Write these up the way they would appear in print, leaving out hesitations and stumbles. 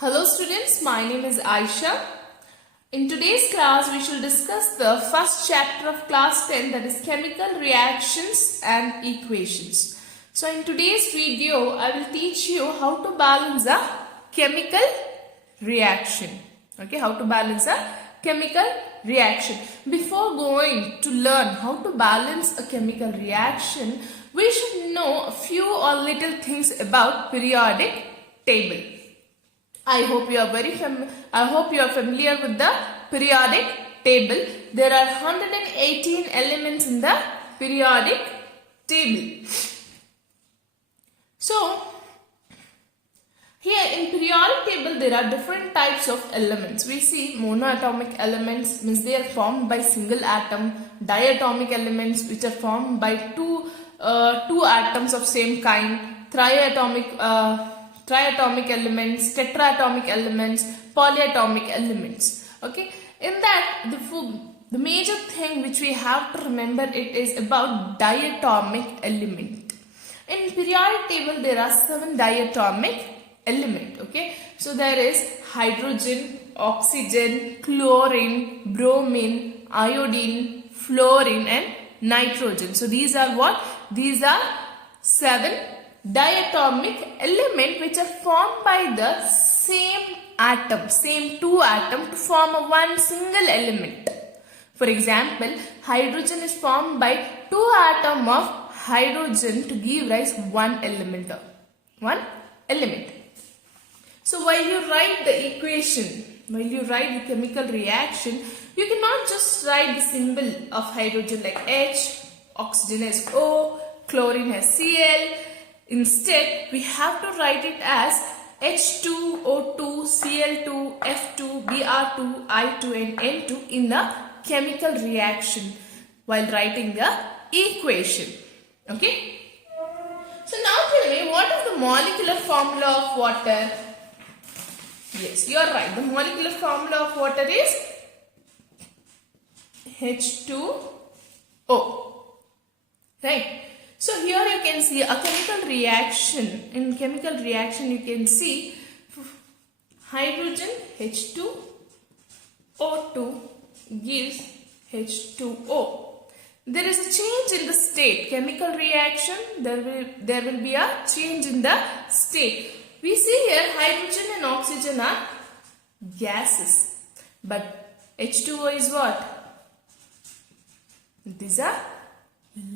Hello students, my name is Aisha. In today's class, we shall discuss the first chapter of class 10, that is chemical reactions and equations. So in today's video, I will teach you how to balance a chemical reaction. Okay, how to balance a chemical reaction. Before going to learn how to balance a chemical reaction, we should know a few or little things about periodic table. I hope you are familiar with the periodic table. There are 118 elements in the periodic table. So here in periodic table there are different types of elements. We see monoatomic elements, means they are formed by single atom, diatomic elements which are formed by two atoms of same kind, triatomic elements, tetratomic elements, polyatomic elements. Okay, in that the major thing which we have to remember it is about diatomic element. In periodic table there are 7 diatomic element. Okay, so there is hydrogen, oxygen, chlorine, bromine, iodine, fluorine and nitrogen. So these are what? These are 7 diatomic element which are formed by the same atom, same 2 atom to form a one single element. For example, hydrogen is formed by 2 atom of hydrogen to give rise one element. So while you write the equation, while you write the chemical reaction, you cannot just write the symbol of hydrogen like H, oxygen as O, chlorine as Cl. Instead, we have to write it as H2O2, Cl2, F2, Br2, I2 and N2 in the chemical reaction while writing the equation. Okay? So now tell me, what is the molecular formula of water? Yes, you are right. The molecular formula of water is H2O. Right? So here you can see a chemical reaction. In chemical reaction you can see hydrogen H2O2 gives H2O. There is a change in the state. Chemical reaction, there will be a change in the state. We see here hydrogen and oxygen are gases. But H2O is what? It is a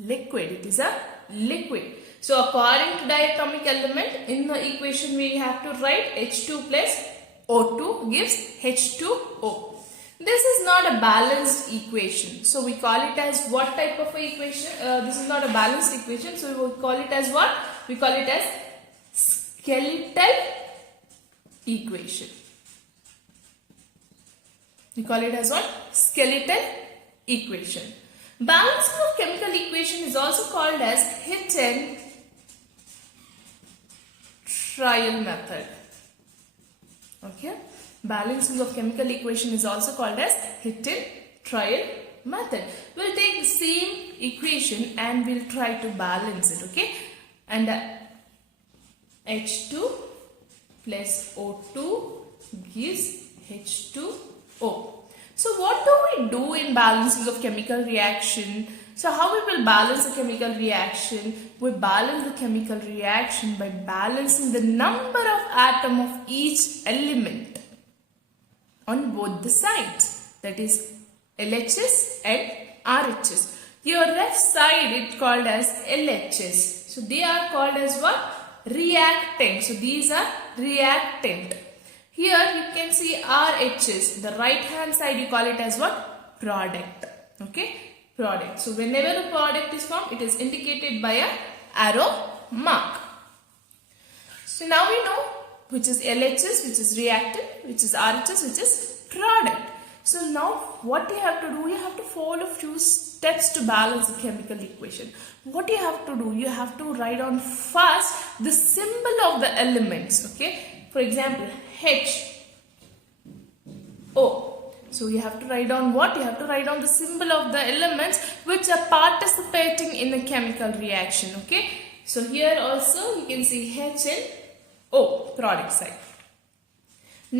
liquid. It is a liquid. So according to diatomic element, in the equation we have to write H2 plus O2 gives H2O. This is not a balanced equation. So we call it as what type of equation? This is not a balanced equation. So we will call it as what? We call it as skeletal equation. We call it as what? Skeletal equation. Balancing of chemical equation is also called as hit and trial method. Okay, balancing of chemical equation is also called as hit and trial method. We'll take the same equation and we'll try to balance it. Okay, and H2 plus O2 gives H2O. So what do we do in balancing of chemical reaction? So how we will balance a chemical reaction? We balance the chemical reaction by balancing the number of atoms of each element on both the sides. That is LHS and RHS. Your left side is called as LHS. So they are called as what? Reactant. So these are reactant. Here you can see RHS. The right hand side you call it as what? Product. Okay? Product. So whenever a product is formed, it is indicated by a arrow mark. So now we know which is LHS, which is reactant, which is RHS, which is product. So now what you have to do, you have to follow a few steps to balance the chemical equation. What you have to do, you have to write down first the symbol of the elements. Okay? For example, HO. So you have to write down what? You have to write down the symbol of the elements which are participating in the chemical reaction. Okay. So here also you can see H and O, product side.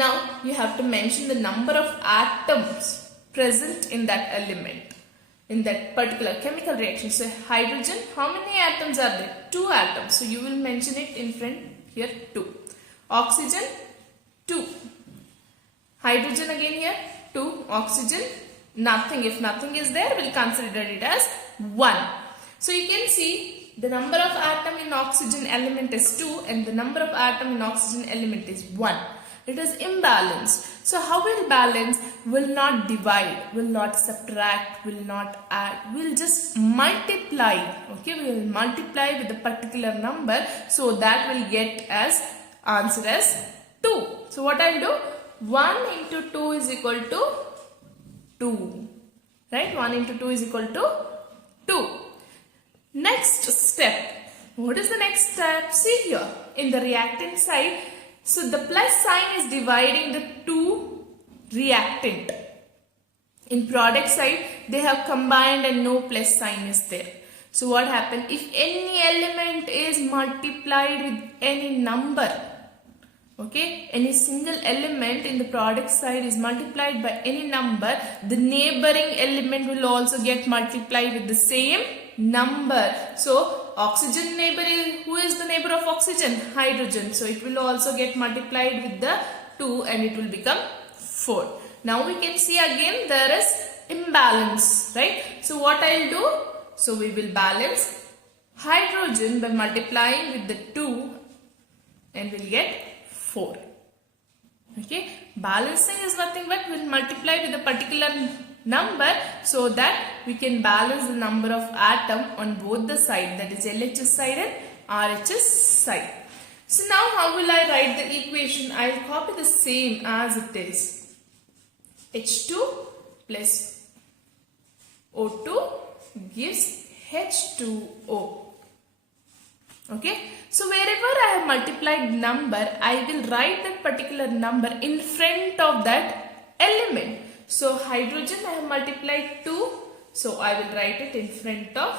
Now you have to mention the number of atoms present in that element, in that particular chemical reaction. So hydrogen, how many atoms are there? 2 atoms. So you will mention it in front here 2. Oxygen, 2. Hydrogen again here 2. Oxygen, nothing. If nothing is there, we'll consider it as 1. So you can see the number of atom in oxygen element is 2 and the number of atom in oxygen element is 1. It is imbalanced. So how will balance? Will not divide, will not subtract, will not add, will just multiply. Okay, we will multiply with a particular number, so that will get as answer as 2. So what I'll do? 1 into 2 is equal to 2. Right? 1 into 2 is equal to 2. Next step. What is the next step? See here in the reactant side. So the plus sign is dividing the two reactant. In product side, they have combined and no plus sign is there. So what happened? If any element is multiplied with any number, okay, any single element in the product side is multiplied by any number, the neighboring element will also get multiplied with the same number. So oxygen neighbor is, who is the neighbor of oxygen? Hydrogen. So it will also get multiplied with the 2 and it will become 4. Now we can see again there is imbalance, right? So what I'll do? So we will balance hydrogen by multiplying with the 2 and we'll get 4. Okay, balancing is nothing but we'll multiply with a particular number so that we can balance the number of atom on both the side, that is LHS side and RHS side. So now how will I write the equation? I will copy the same as it is. H2 plus O2 gives H2O. Okay, so wherever I have multiplied number, I will write that particular number in front of that element. So hydrogen I have multiplied 2, so I will write it in front of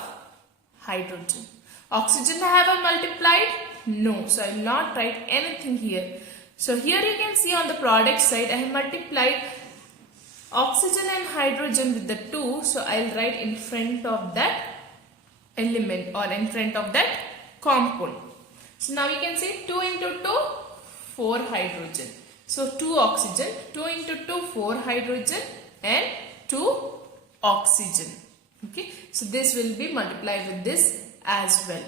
hydrogen. Oxygen I have multiplied? No, so I will not write anything here. So here you can see on the product side I have multiplied oxygen and hydrogen with the 2, so I will write in front of that element or in front of that compound. So now you can see 2 into 2, 4 hydrogen. So 2 oxygen, 2 into 2, 4 hydrogen and 2 oxygen. Okay, so this will be multiplied with this as well.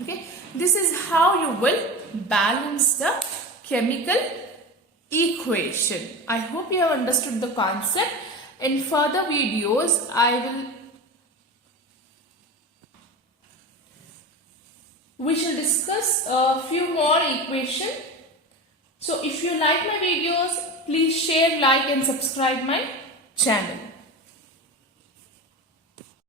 Okay, this is how you will balance the chemical equation. I hope you have understood the concept. In further videos, we shall discuss a few more equations. So if you like my videos, please share, like and subscribe my channel.